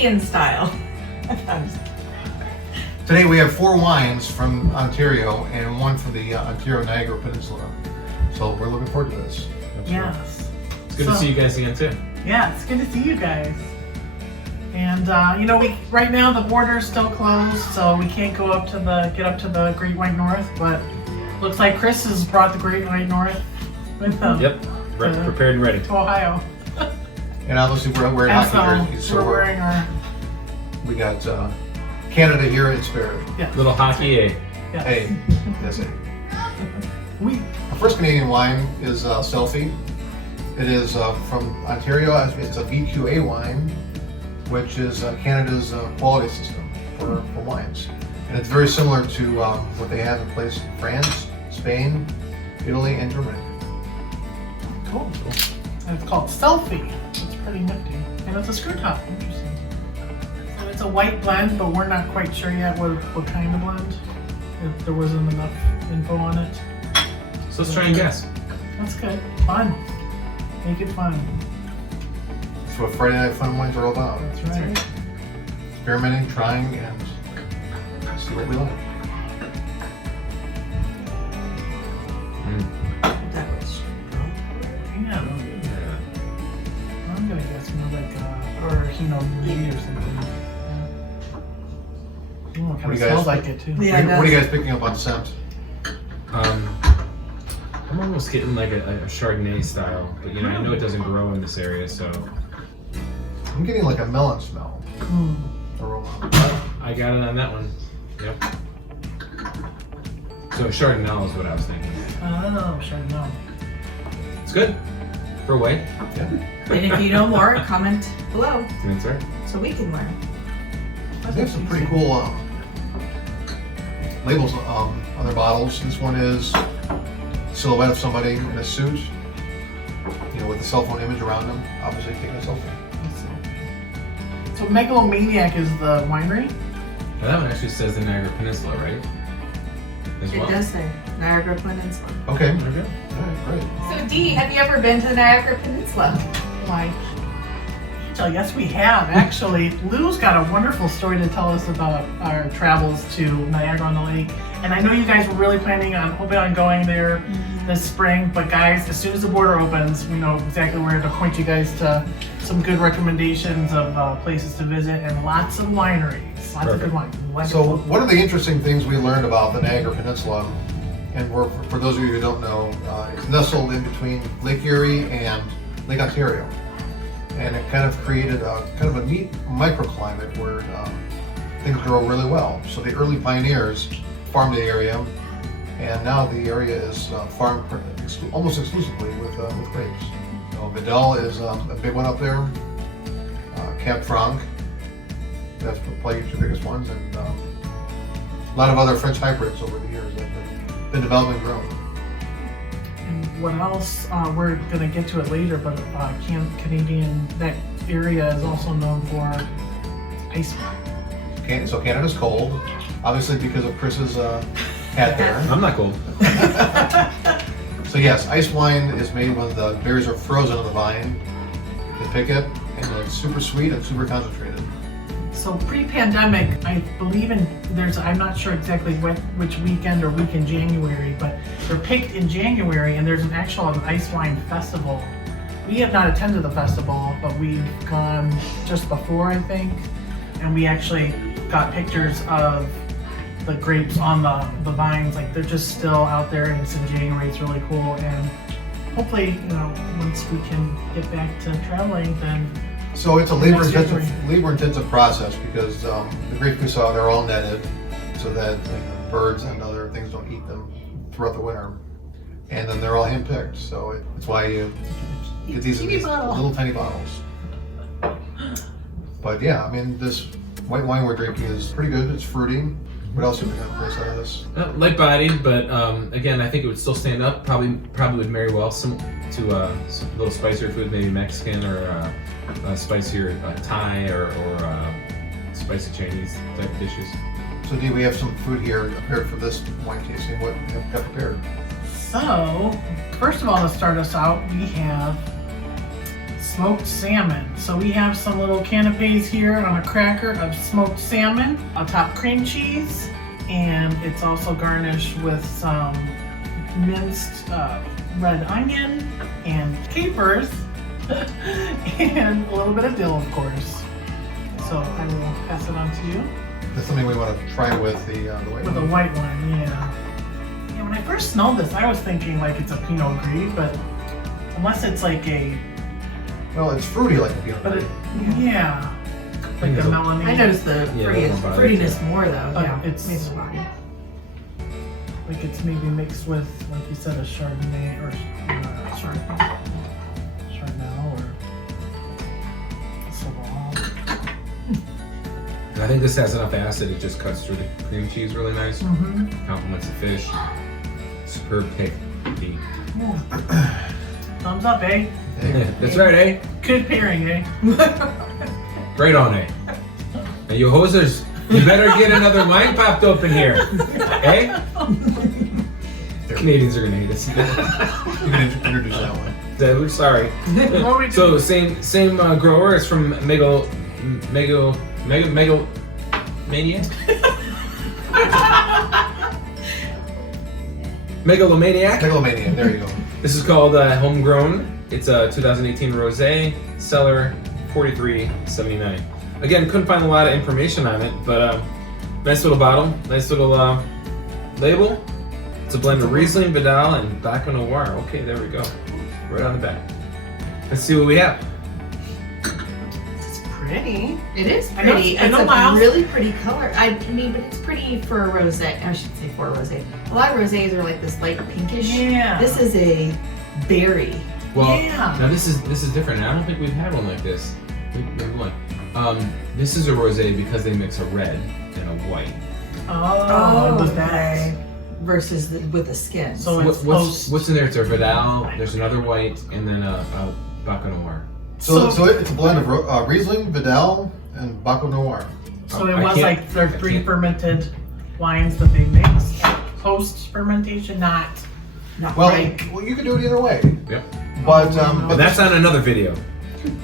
Canadian style. Today we have 4 wines from Ontario and 1 from the Ontario Niagara Peninsula. So we're looking forward to this. Yes. It's good to see you guys again too. Yeah, it's good to see you guys. And you know, right now the border's still closed, so we can't get up to the Great White North. But looks like Chris has brought the Great White North with him. Yep, prepared and ready. To Ohio. And obviously we're wearing hockey jerseys, so we're wearing our. we got Canada here in spirit. Yeah. Little hockey, eh? Yes. Hey, that's it. We. Our first Canadian wine is Selfie. It is from Ontario. It's a VQA wine, which is Canada's quality system for wines. And it's very similar to what they have in place in France, Spain, Italy, and Germany. Cool. And it's called Selfie. It's pretty nifty. And it's a screw top. Interesting. So it's a white blend, but we're not quite sure yet what kind of blend. If there wasn't enough info on it. So let's try and guess. That's good. Fun. Make it fun. That's what Friday Night Fun wines are all about. That's right. Experimenting, trying, and see what we like. That was Yeah. I'm gonna guess more like or meat or something. Yeah. Ooh, it kind of smells like it too. Yeah. What are you guys picking up on scent? I'm almost getting like a Chardonnay style, but I know it doesn't grow in this area, so. I'm getting like a melon smell. Aroma. I got it on that one. Yep. So Chardonnay is what I was thinking. Oh, Chardonnay. It's good. For a way. Yeah. And if you know more, comment below That's right. so we can learn. They have some pretty cool labels on their bottles. This one is silhouette of somebody in a suit, with a cell phone image around them, obviously taking a selfie. So Megalomaniac is the winery? Now that one actually says the Niagara Peninsula, right? As well. It does say Niagara Peninsula. Okay. Okay. All right, great. So Dee, have you ever been to the Niagara Peninsula? Why? So yes, we have actually. Lou's got a wonderful story to tell us about our travels to Niagara-on-the-Lake. And I know you guys were really hoping on going there this spring. But guys, as soon as the border opens, we know exactly where to point you guys to some good recommendations of places to visit and lots of wineries, lots of good wine. So one of the interesting things we learned about the Niagara Peninsula, and for those of you who don't know, it's nestled in between Lake Erie and Lake Ontario. And it kind of created a neat microclimate where things grow really well. So the early pioneers farmed the area, and now the area is farmed almost exclusively with grapes. Vidal is a big one up there. Cab Franc, that's probably the 2 biggest ones, and a lot of other French hybrids over the years that have been developed and grown. And what else? We're gonna get to it later, but Canadian, that area is also known for ice wine. So Canada's cold, obviously because of Chris's hat there. I'm not cold. So yes, ice wine is made when the berries are frozen on the vine. They pick it, and it's super sweet and super concentrated. So pre-pandemic, I believe I'm not sure exactly which weekend or week in January, but they're picked in January, and there's an actual ice wine festival. We have not attended the festival, but we've gone just before, I think, and we actually got pictures of the grapes on the vines. Like, they're just still out there, and it's in January. It's really cool, and hopefully, once we can get back to traveling, then. So it's a labor-intensive process because the grapes we saw, they're all netted so that birds and other things don't eat them throughout the winter. And then they're all hand-picked, so it's why you get these little tiny bottles. But yeah, I mean, this white wine we're drinking is pretty good. It's fruity. What else have we got place out of this? Light-bodied, but again, I think it would still stand up. Probably would marry well to some little spicier food, maybe Mexican or spicier Thai or spicy Chinese type dishes. So Dee, we have some food here prepared for this wine tasting. What have we got prepared? So, first of all, to start us out, we have smoked salmon. So we have some little canapes here on a cracker of smoked salmon, on top cream cheese, and it's also garnished with some minced red onion and capers, and a little bit of dill, of course. So I will pass it on to you. That's something we want to try with the white With the wine. white wine, yeah. Yeah, when I first smelled this, I was thinking like it's a Pinot Gris, but unless it's like a, Well, it's fruity like a Pinot but Gris. it, yeah, like a It's a- Melamine. I noticed the Yeah, fruitiness more though. But Yeah, it's- maybe the body. Like it's maybe mixed with, like you said, a Chardonnay or Chardonnay or a Sauvignon. And I think this has enough acid, it just cuts through the cream cheese really nice. Mm-hmm. Complements the fish. Superb pick. D. Thumbs up, eh? That's right, eh? Good pairing, eh? Right on, eh? Now, you hosers, you better get another wine popped open here. Eh? Canadians are gonna hate us. You can introduce that one. We're sorry. What we So same grower. It's from Megalomaniac. Megalomaniac. Megalomaniac, there you go. This is called Homegrown. It's a 2018 rosé. Cellar 43.79. Again, couldn't find a lot of information on it, but nice little bottle, nice little label. It's a blend of Riesling, Vidal, and Baco Noir. Okay, there we go. Right on the back. Let's see what we have. It's pretty. It is I know- pretty. I know It's a Miles- really pretty color. I mean, but it's pretty for a rosé. I should say for a rosé. A lot of rosés are like this light pinkish. Yeah. This is a berry. Well, Yeah. now this is different. I don't think we've had one like this. Maybe one. This is a rosé because they mix a red and a white. Oh, with that. okay. Versus with the skin. So What- it's what's in there? It's a Vidal. There's another white, and then a Baco Noir. So it's a blend of Riesling, Vidal, and Baco Noir. So it I was can't- like their I three can't- fermented wines that they mixed post fermentation, not Well, like. well, you can do it either way. Yep. But But that's on another video.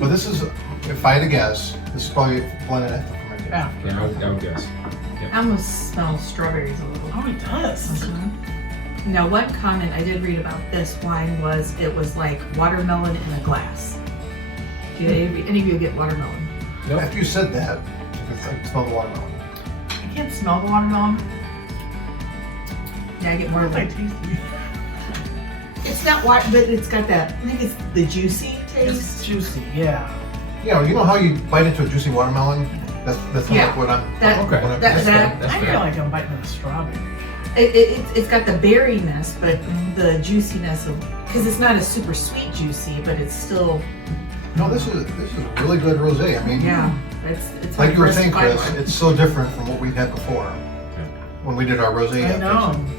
but this is, if I had to guess, this is probably blended after fermentation. After. Yeah, I would guess. I almost smell strawberries a little. Oh, it does. Now, one comment I did read about this wine was it was like watermelon in a glass. Do any of you get watermelon? Nope. After you said that, I can smell the watermelon. I can't smell the watermelon. Yeah, I get more of I like, taste it. it's not water, but it's got that, I think it's the juicy It's taste. juicy, yeah. You know how you bite into a juicy watermelon? That's Yeah. not what I'm. That- what I'm- that- that's that- fine. That's I fair. feel like I'm biting a strawberry. It's got the berryness, but the juiciness of, because it's not a super sweet juicy, but it's still, No, this is really good rosé. I mean, yeah, it's like you were first saying, Chris, one. it's so different from what we had before when we did our rosé. I know. tasting.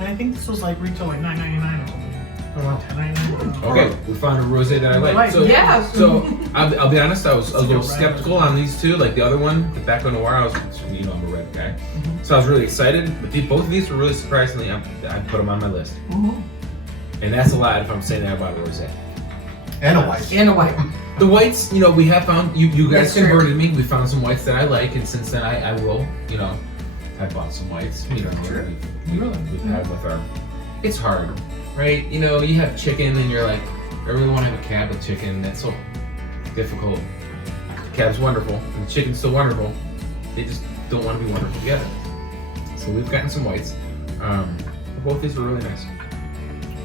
And I think this was like retail like $9.99 or something. Or $10.99. Okay, we found a rosé that I like. Right. So, Yeah. So I'll be honest, I was a little It's a red. skeptical on these two. Like the other one, the Baco Noir, I was, I'm a red guy, so I was really excited. But both of these were really surprisingly, I put them on my list, Mhm. and that's a lot if I'm saying that about a rosé. And a white. And a white. The whites, we have found, you guys That's true. converted me. We found some whites that I like, and since then I will, I bought some whites. We've had with our, it's hard, right? You have chicken and you're like, I really want to have a cab with chicken. That's so difficult. Cab's wonderful, and the chicken's still wonderful. They just don't want to be wonderful together. So we've gotten some whites. Both these were really nice.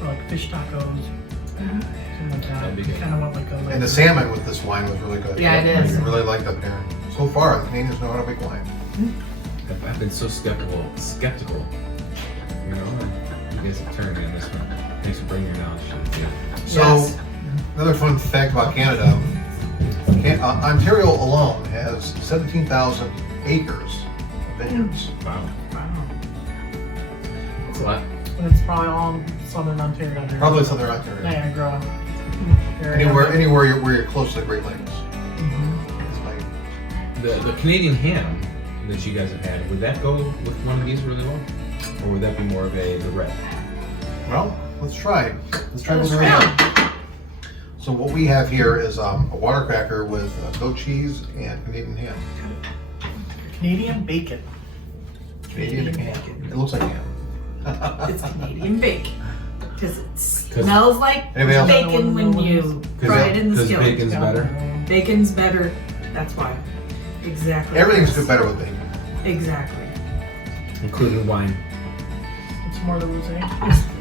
Or like fish tacos. Something like that. That'd be good. Kind of want like a. And the salmon with this wine was really good. Yeah, it is. I really like that pairing. So far, the Canadians know how to make wine. I've been so skeptical. And you guys have turned me on this one. Thanks for bringing your knowledge to the table. So, Yes. another fun fact about Canada, Ontario alone has 17,000 acres of vineyards. Wow. Wow. That's a lot. And it's probably all in southern Ontario. There. Probably Southern Ontario. Niagara. Anywhere where you're close to the Great Lakes. Mhm. It's like, The Canadian ham that you guys have had, would that go with one of these really well? Or would that be more of the red? well, let's try. Let's try Let's with try. the So what we have here is a water cracker with goat cheese and Canadian ham. Canadian bacon. Canadian ham. It looks like ham. It's Canadian bacon. Because it smells like Anybody else? bacon when you fry it in the Because skillet. bacon's better. Bacon's better. That's why. Exactly. Everything's good better with bacon. Exactly. Including wine. It's more the rosé.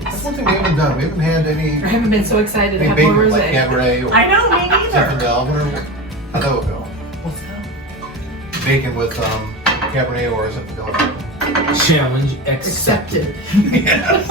That's one thing we haven't done. We haven't had any I haven't been so excited to have bacon more like rosé. Cabaret or I know, me neither. Zinfandel. How'd that would go? What's that? Bacon with Cabernet or Zinfandel. Challenge accepted. Accepted. Yes.